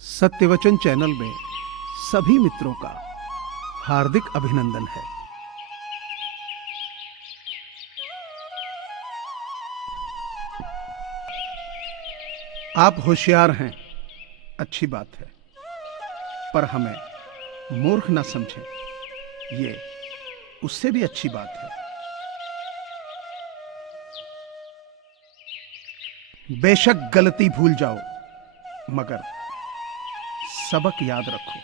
सत्यवचन channel में सभी मित्रों का हार्दिक अभिनंदन है। आप होशियार हैं, अच्छी बात है, पर हमें मूर्ख न समझें, ये उससे भी अच्छी बात है। बेशक गलती भूल जाओ, मगर सबक याद रखो।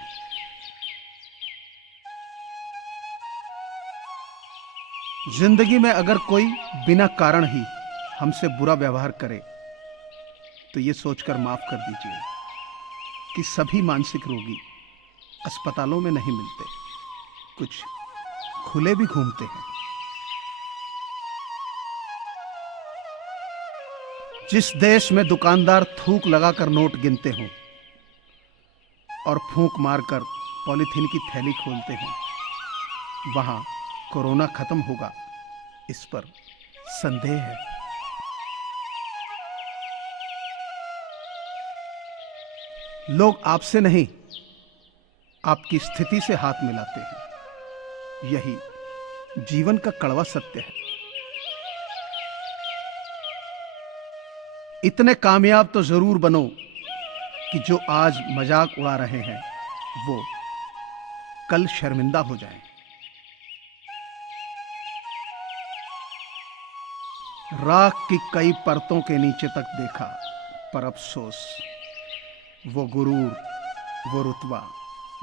जिंदगी में अगर कोई बिना कारण ही हमसे बुरा व्यवहार करे तो ये सोचकर माफ कर दीजिए कि सभी मानसिक रोगी अस्पतालों में नहीं मिलते, कुछ खुले भी घूमते हैं। जिस देश में दुकानदार थूक लगाकर नोट गिनते हों और फूंक मारकर पॉलीथीन की थैली खोलते हों, वहां कोरोना खत्म होगा, इस पर संदेह है। लोग आपसे नहीं, आपकी स्थिति से हाथ मिलाते हैं। यही जीवन का कड़वा सत्य है। इतने कामयाब तो जरूर बनो कि जो आज मजाक उड़ा रहे हैं वो कल शर्मिंदा हो जाएं। राख की कई परतों के नीचे तक देखा, पर अफसोस वो गुरूर, वो रुतबा,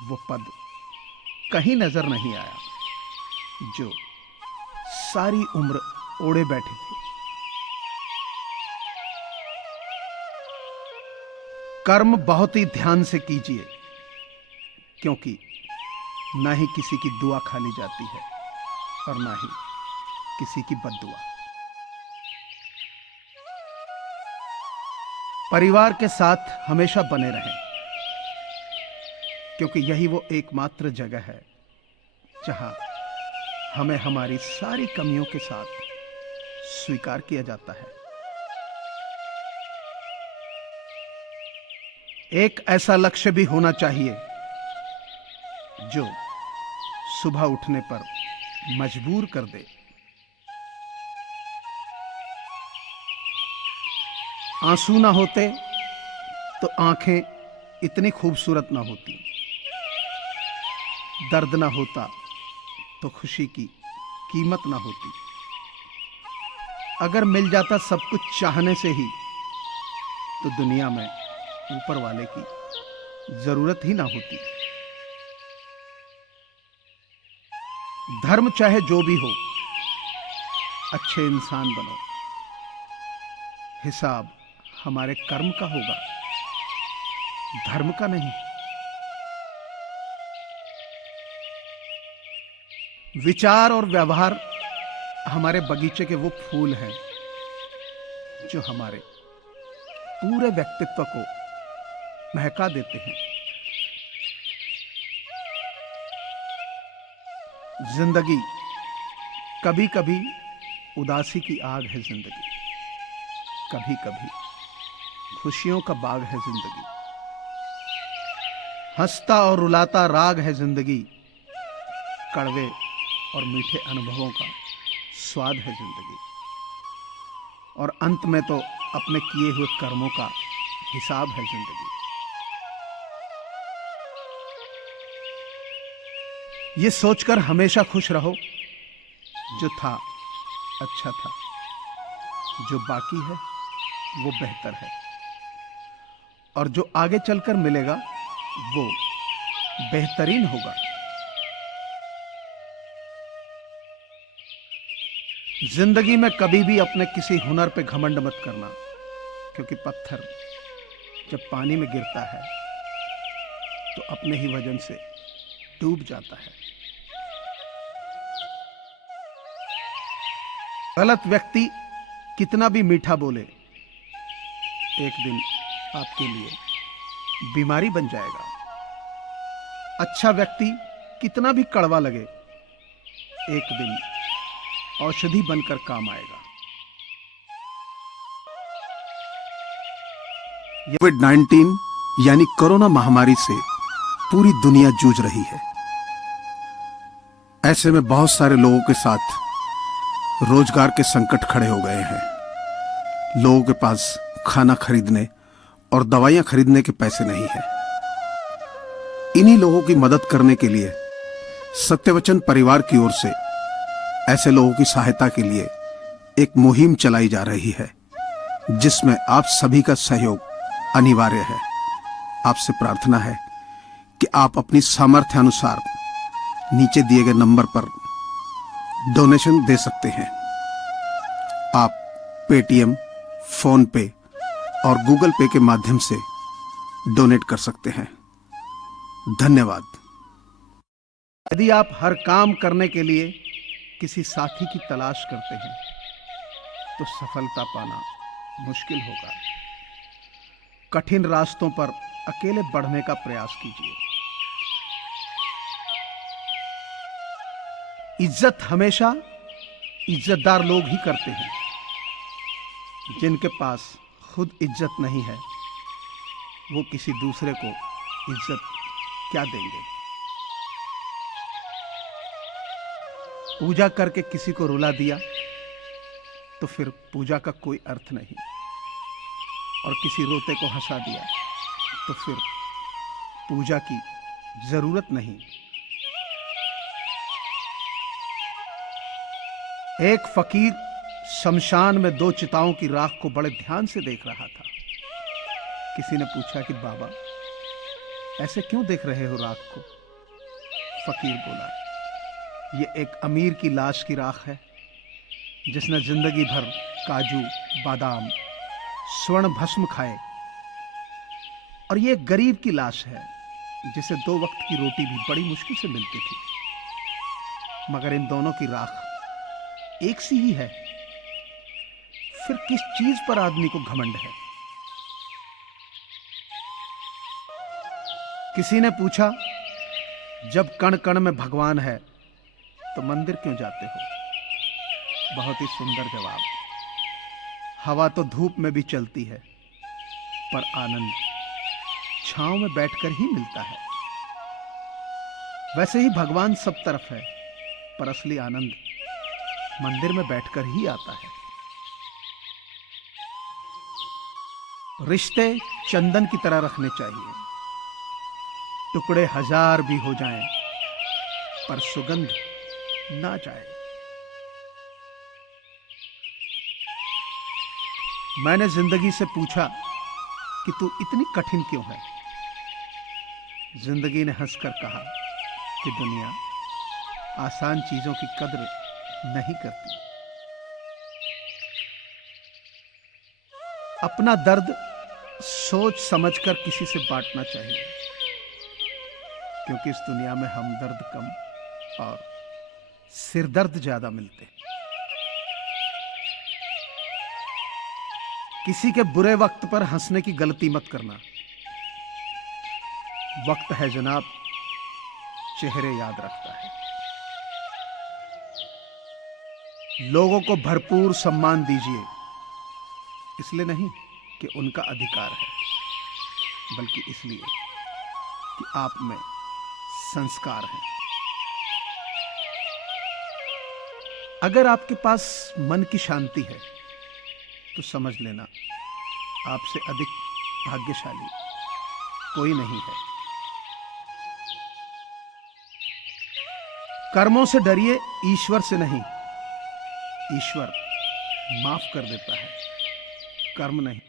वो पद कहीं नजर नहीं आया जो सारी उम्र ओढ़े बैठे थे। कर्म बहुत ही ध्यान से कीजिए, क्योंकि ना ही किसी की दुआ खाली जाती है और ना ही किसी की बद्दुआ। परिवार के साथ हमेशा बने रहें, क्योंकि यही वो एकमात्र जगह है जहां हमें हमारी सारी कमियों के साथ स्वीकार किया जाता है। एक ऐसा लक्ष्य भी होना चाहिए जो सुबह उठने पर मजबूर कर दे। आंसू ना होते तो आंखें इतनी खूबसूरत ना होती, दर्द ना होता तो खुशी की कीमत ना होती, अगर मिल जाता सब कुछ चाहने से ही तो दुनिया में ऊपर वाले की जरूरत ही ना होती। धर्म चाहे जो भी हो, अच्छे इंसान बनो। हिसाब हमारे कर्म का होगा, धर्म का नहीं। विचार और व्यवहार हमारे बगीचे के वो फूल हैं जो हमारे पूरे व्यक्तित्व को महका देते हैं। जिंदगी कभी कभी उदासी की आग है, जिंदगी कभी कभी खुशियों का बाग है, जिंदगी हंसता और रुलाता राग है, जिंदगी कड़वे और मीठे अनुभवों का स्वाद है, जिंदगी और अंत में तो अपने किए हुए कर्मों का हिसाब है, जिंदगी। ये सोचकर हमेशा खुश रहो, जो था अच्छा था, जो बाकी है वो बेहतर है, और जो आगे चलकर मिलेगा वो बेहतरीन होगा। जिंदगी में कभी भी अपने किसी हुनर पे घमंड मत करना, क्योंकि पत्थर जब पानी में गिरता है तो अपने ही वजन से डूब जाता है। गलत व्यक्ति कितना भी मीठा बोले, एक दिन आपके लिए बीमारी बन जाएगा। अच्छा व्यक्ति कितना भी कड़वा लगे, एक दिन औषधि बनकर काम आएगा। कोविड-19 यानी कोरोना महामारी से पूरी दुनिया जूझ रही है। ऐसे में बहुत सारे लोगों के साथ रोजगार के संकट खड़े हो गए हैं। लोगों के पास खाना खरीदने और दवाइयां खरीदने के पैसे नहीं हैं। इन्हीं लोगों की मदद करने के लिए सत्यवचन परिवार की ओर से ऐसे लोगों की सहायता के लिए एक मुहिम चलाई जा रही है, जिसमें आप सभी का सहयोग अनिवार्य है। आपसे प्रार्थना है कि आप अपनी सामर्थ्य अनुसार नीचे दिए गए नंबर पर डोनेशन दे सकते हैं। आप पेटीएम, फोन पे और गूगल पे के माध्यम से डोनेट कर सकते हैं। धन्यवाद। यदि आप हर काम करने के लिए किसी साथी की तलाश करते हैं तो सफलता पाना मुश्किल होगा। कठिन रास्तों पर अकेले बढ़ने का प्रयास कीजिए। इज्जत हमेशा इज्जतदार लोग ही करते हैं। जिनके पास खुद इज्जत नहीं है, वो किसी दूसरे को इज्जत क्या देंगे। पूजा करके किसी को रुला दिया तो फिर पूजा का कोई अर्थ नहीं, और किसी रोते को हंसा दिया तो फिर पूजा की जरूरत नहीं। एक फकीर शमशान में 2 चिताओं की राख को बड़े ध्यान से देख रहा था। किसी ने पूछा कि बाबा, ऐसे क्यों देख रहे हो राख को? फकीर बोला, ये एक अमीर की लाश की राख है, जिसने जिंदगी भर काजू, बादाम, स्वर्ण भस्म खाए, और ये एक गरीब की लाश है, जिसे 2 वक्त की रोटी भी बड़ी मुश्किल से मिलती थी। मगर इन दोनों की राख एक सी ही है। फिर किस चीज पर आदमी को घमंड है? किसी ने पूछा, जब कण कण में भगवान है तो मंदिर क्यों जाते हो? बहुत ही सुंदर जवाब। हवा तो धूप में भी चलती है, पर आनंद छांव में बैठकर ही मिलता है। वैसे ही भगवान सब तरफ है, पर असली आनंद मंदिर में बैठकर ही आता है। रिश्ते चंदन की तरह रखने चाहिए। टुकड़े 1000 भी हो जाएं, पर सुगंध ना जाए। मैंने जिंदगी से पूछा कि तू इतनी कठिन क्यों है? जिंदगी ने हंसकर कहा कि दुनिया आसान चीजों की कद्र नहीं करती। अपना दर्द सोच समझकर किसी से बांटना चाहिए, क्योंकि इस दुनिया में हमदर्द कम और सिरदर्द ज्यादा मिलते हैं। किसी के बुरे वक्त पर हंसने की गलती मत करना। वक्त है जनाब, चेहरे याद रखता है। लोगों को भरपूर सम्मान दीजिए, इसलिए नहीं कि उनका अधिकार है, बल्कि इसलिए कि आप में संस्कार है। अगर आपके पास मन की शांति है तो समझ लेना, आपसे अधिक भाग्यशाली कोई नहीं है। कर्मों से डरिए, ईश्वर से नहीं। ईश्वर माफ कर देता है, कर्म नहीं।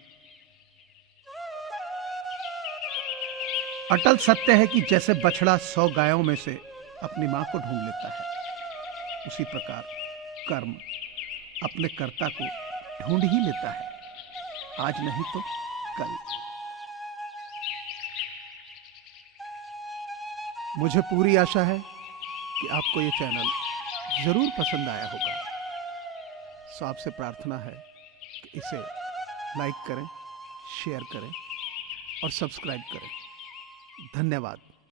अटल सत्य है कि जैसे बछड़ा 100 गायों में से अपनी मां को ढूंढ लेता है, उसी प्रकार कर्म अपने कर्ता को ढूंढ ही लेता है, आज नहीं तो कल। मुझे पूरी आशा है कि आपको ये चैनल जरूर पसंद आया होगा। सो आपसे प्रार्थना है कि इसे लाइक करें, शेयर करें और सब्सक्राइब करें। धन्यवाद।